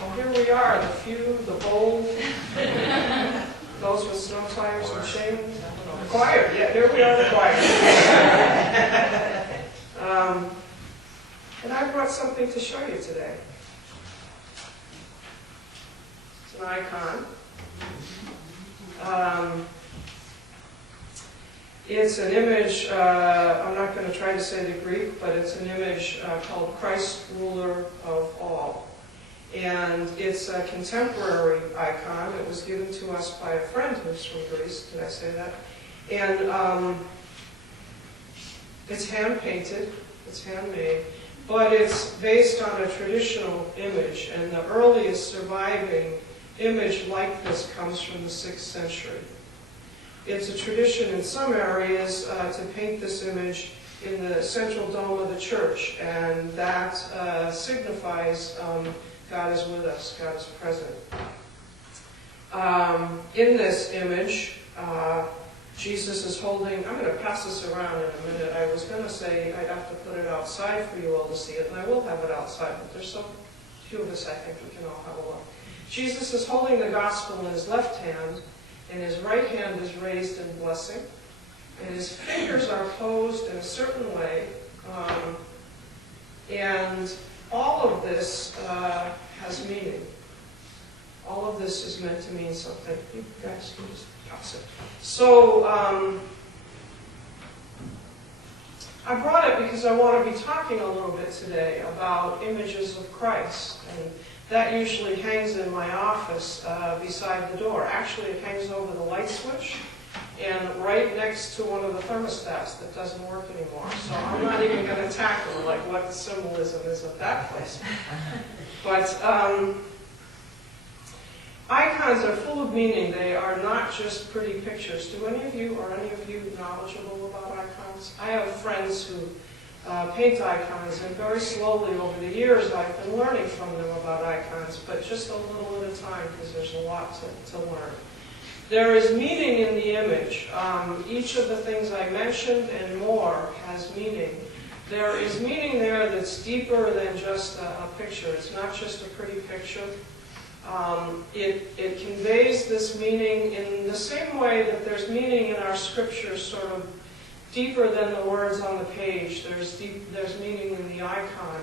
Well, here we are, the few, the bold, those with snow tires and chains. The choir, yeah, here we are, the choir. And I brought something to show you today. It's an icon. It's an image, I'm not going to try to say the Greek, but it's an image called Christ, Ruler of All. And it's a contemporary icon. It was given to us by a friend who's from Greece. Did I say that? And it's hand-painted. It's handmade. But it's based on a traditional image. And the earliest surviving image like this comes from the 6th century. It's a tradition in some areas to paint this image in the central dome of the church. And that signifies God is with us, God is present. In this image, Jesus is holding, I'm going to pass this around in a minute. I was going to say I'd have to put it outside for you all to see it, and I will have it outside, but there's so few of us, I think we can all have a look. Jesus is holding the gospel in his left hand, and his right hand is raised in blessing, and his fingers are posed in a certain way, and all of this has meaning. All of this is meant to mean something. You guys can just pass it. So, I brought it because I want to be talking a little bit today about images of Christ. And that usually hangs in my office beside the door. Actually, it hangs over the light switch and right next to one of the thermostats that doesn't work anymore. So I'm not even going to tackle like what the symbolism is of that place. But icons are full of meaning. They are not just pretty pictures. Do any of you knowledgeable about icons? I have friends who paint icons, and very slowly over the years I've been learning from them about icons, but just a little at a time because there's a lot to learn. There is meaning in the image. Each of the things I mentioned and more has meaning. There is meaning there that's deeper than just a picture. It's not just a pretty picture. It conveys this meaning in the same way that there's meaning in our scriptures, sort of deeper than the words on the page. There's meaning in the icon,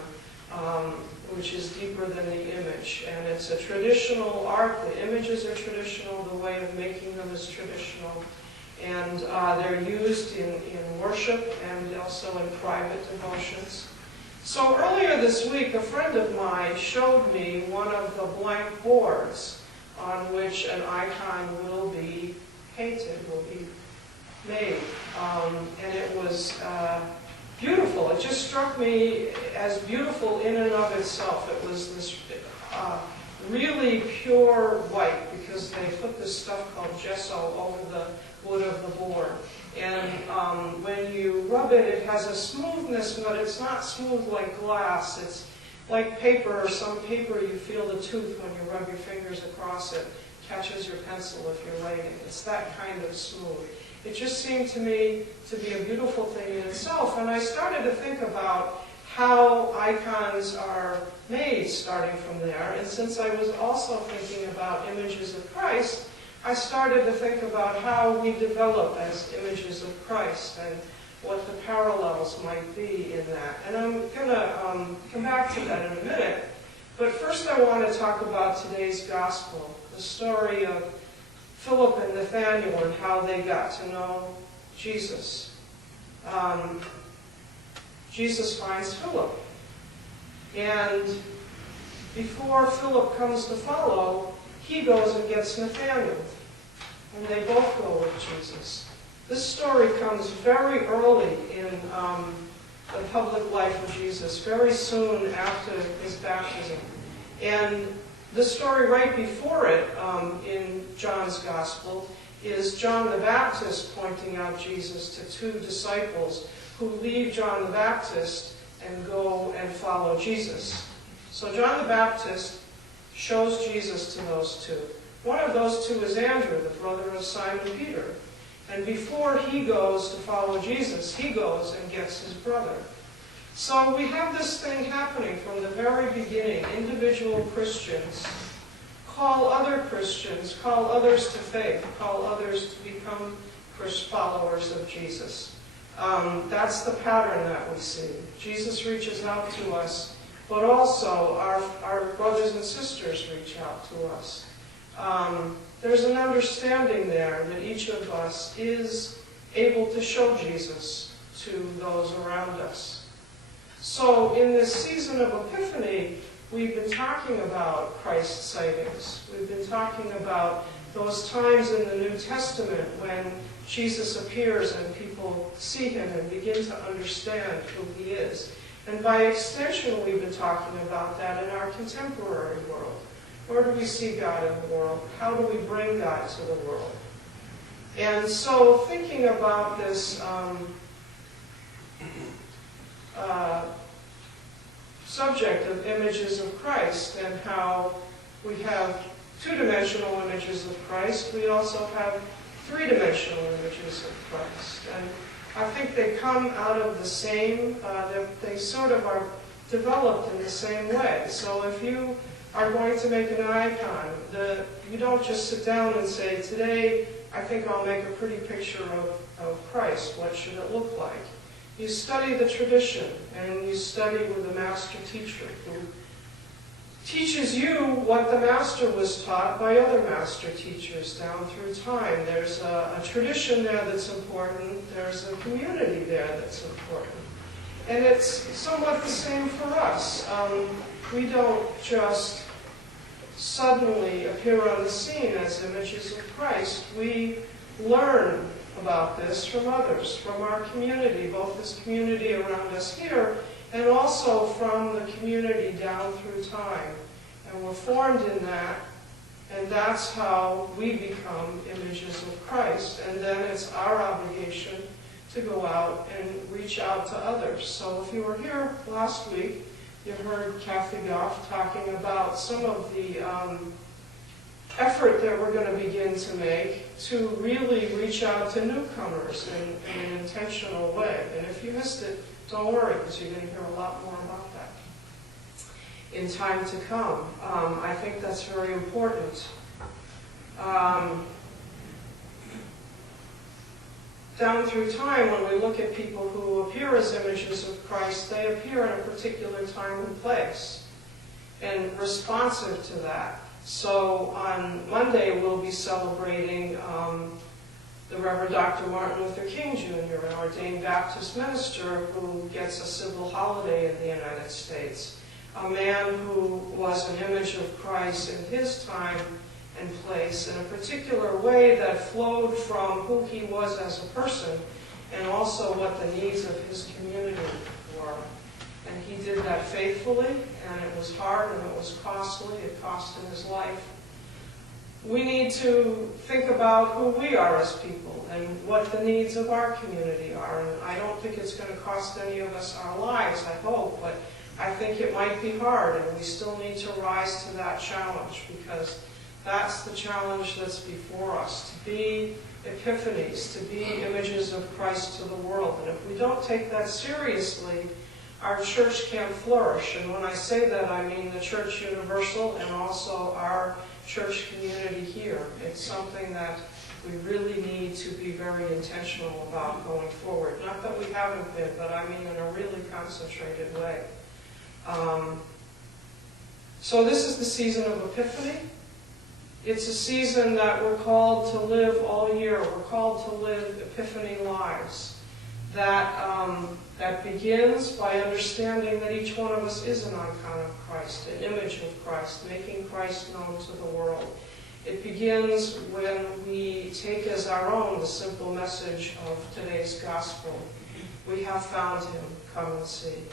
which is deeper than the image. And it's a traditional art. The images are traditional. The way of making them is traditional. And they're used in worship and also in private devotions. So earlier this week, a friend of mine showed me one of the blank boards on which an icon will be painted, will be made. And it was beautiful. It just struck me as beautiful in and of itself. It was this really pure white, because they put this stuff called gesso over the wood of the board. And when you rub it, it has a smoothness, but it's not smooth like glass. It's like paper, or some paper you feel the tooth when you rub your fingers across it. Catches your pencil if you're writing. It's that kind of smooth. It just seemed to me to be a beautiful thing in itself. And I started to think about how icons are made starting from there. And since I was also thinking about images of Christ, I started to think about how we develop as images of Christ and what the parallels might be in that. And I'm going to come back to that in a minute. But first I want to talk about today's gospel, the story of Philip and Nathaniel and how they got to know Jesus. Jesus finds Philip. And before Philip comes to follow, he goes and gets Nathaniel. And they both go with Jesus. This story comes very early in the public life of Jesus, very soon after his baptism. And the story right before it in John's Gospel is John the Baptist pointing out Jesus to two disciples who leave John the Baptist and go and follow Jesus. So John the Baptist shows Jesus to those two. One of those two is Andrew, the brother of Simon Peter. And before he goes to follow Jesus, he goes and gets his brother. So we have this thing happening from the very beginning. Individual Christians call other Christians, call others to faith, call others to become followers of Jesus. That's the pattern that we see. Jesus reaches out to us, but also our brothers and sisters reach out to us. There's an understanding there that each of us is able to show Jesus to those around us. So in this season of Epiphany, we've been talking about Christ sightings. We've been talking about those times in the New Testament when Jesus appears and people see him and begin to understand who he is. And by extension, we've been talking about that in our contemporary world. Where do we see God in the world? How do we bring God to the world? And so thinking about this subject of images of Christ and how we have two-dimensional images of Christ, we also have three-dimensional images of Christ. And I think they come out of the same, they sort of are developed in the same way. So if you are going to make an icon, you don't just sit down and say, today I think I'll make a pretty picture of Christ. What should it look like? You study the tradition, and you study with a master teacher who teaches you what the master was taught by other master teachers down through time. There's a tradition there that's important. There's a community there that's important. And it's somewhat the same for us. We don't just suddenly appear on the scene as images of Christ. We learn about this from others, from our community, both this community around us here and also from the community down through time. And we're formed in that, and that's how we become images of Christ. And then it's our obligation to go out and reach out to others. So if you were here last week, you heard Kathy Goff talking about some of the effort that we're going to begin to make to really reach out to newcomers in an intentional way. And if you missed it, don't worry, because you're going to hear a lot more about that in time to come. I think that's very important. Down through time, when we look at people who appear as images of Christ, they appear in a particular time and place, and responsive to that. So on Monday, we'll be celebrating the Reverend Dr. Martin Luther King Jr., an ordained Baptist minister who gets a civil holiday in the United States. A man who was an image of Christ in his time and place in a particular way that flowed from who he was as a person and also what the needs of his community were. And he did that faithfully, and it was hard and it was costly. It cost him his life. We need to think about who we are as people and what the needs of our community are. And I don't think it's going to cost any of us our lives, I hope, but I think it might be hard, and we still need to rise to that challenge, because that's the challenge that's before us, to be epiphanies, to be images of Christ to the world. And if we don't take that seriously, our church can't flourish. And when I say that, I mean the church universal and also our church community here. It's something that we really need to be very intentional about going forward. Not that we haven't been, but I mean in a really concentrated way. So this is the season of Epiphany. It's a season that we're called to live all year. We're called to live Epiphany lives. That begins by understanding that each one of us is an icon of Christ, an image of Christ, making Christ known to the world. It begins when we take as our own the simple message of today's gospel. We have found him, come and see.